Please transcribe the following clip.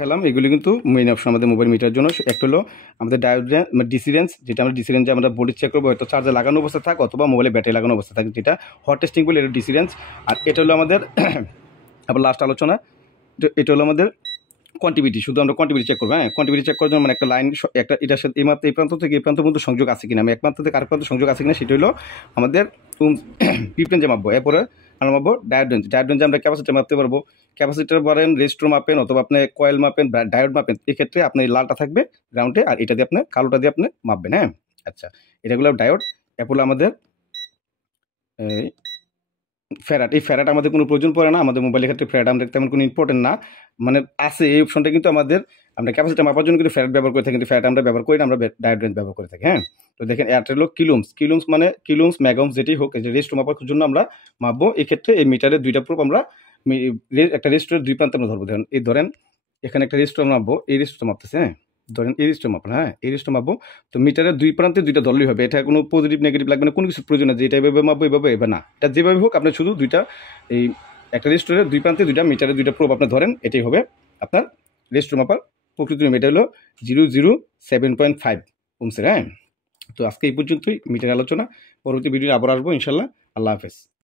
খেলাম এগুলি কিন্তু মেইন অপশন আমাদের মোবাইল মিটার জন্য। একটা হলো আমাদের ডায়োড ডিসি রেঞ্জ, যেটা আমরা ডিসি রেঞ্জে আমরা ভোল্টেজ চেক করবো, হয়তো চার্জে লাগানো অবস্থা থাক অথবা মোবাইলে ব্যাটারি লাগানো অবস্থা থাকে, যেটা হট টেস্টিং বলে, এটা ডিসি রেঞ্জ। আর এটা হলো আমাদের আবার লাস্ট আলোচনা, এটা হলো আমাদের কোয়ান্টিটি, শুধু আমরা কোয়ান্টিটি চেক করবো। হ্যাঁ, কোয়ান্টিটি চেক করার জন্য মানে একটা লাইন, একটা এটার সাথে এই প্রান্ত থেকে এই প্রান্তের মধ্যে সংযোগ আছে কিনা, আমি এক প্রান্ত থেকে আরেক প্রান্ত সংযোগ আছে কিনা, সেটা হলো আমাদের পিপ রেঞ্জে মাপবো। এরপরে আমরা মাপবো ডায়োড রেঞ্জ। ডায়োড রেঞ্জে আমরা ক্যাপাসিটার মাপতে পারবো। ক্যাপাসিটার বলেন, রেজিস্টর মাপেন অথবা আপনি কয়েল মাপেন, ডায়োড মাপেন। এক্ষেত্রে আপনার এই লালটা থাকবে গ্রাউন্ডে, আর এটা দিয়ে আপনার কালোটা দিয়ে আপনি মাপবেন। হ্যাঁ, আচ্ছা, এটাগুলো ডায়োড। এরপর আমাদের ফ্যারাট। এই ফ্যারাট আমাদের কোনো প্রয়োজন পড়ে না আমাদের মোবাইলের ক্ষেত্রে। ফ্যারাট আমাদের তেমন কোনো ইম্পর্টেন্ট না, মানে আছে এই অপশনটা, কিন্তু আমাদের আমরা ক্যাপাসিটি মাপার জন্য কিন্তু ফ্যারাট ব্যবহার করে থাকি, কিন্তু ফ্যারাট আমরা ব্যবহার করি না, আমরা ডায়োড রেঞ্জ ব্যবহার করে থাকি। হ্যাঁ, তো দেখেন এটা হলো কিলোমস। কিলোমস মানে কিলোমস, মেগামস, যেটি হোক, এই যে রেজিস্টার মাপার জন্য আমরা মাপবো। এই ক্ষেত্রে এই মিটারের দুইটা প্রুফ আমরা একটা রেজিস্টারের দুই প্রান্তে আমরা ধরবো। ধরেন এখানে একটা রেজিস্টার মাপবো, এই রেজিস্টার মাপতেছে। হ্যাঁ, ধরেন এই রেজিস্টার মাপেন। হ্যাঁ, এই রেজিস্টার মাপবো। তো মিটারের দুই প্রান্তে দুইটা ধরলেই হবে, এটা কোনো পজিটিভ নেগেটিভ লাগবে না, কোনো কিছু প্রয়োজন নেই যে এটা এভাবে মাপবো এভাবে, এবার না, এটা যেভাবে হোক আপনি শুধু দুইটা এই একটা রেজিস্টারের দুই প্রান্তে দুইটা মিটারের দুইটা প্রুফ আপনি ধরেন, এটাই হবে আপনার রেজিস্টার মাপার প্রকৃত নিয়ম। এটা হলো 007.5 ওমসের। হ্যাঁ, তো আজকে এই পর্যন্তই মিটার আলোচনা। পরবর্তী ভিডিও আবার আসবো ইনশাল্লাহ। আল্লাহ হাফেজ।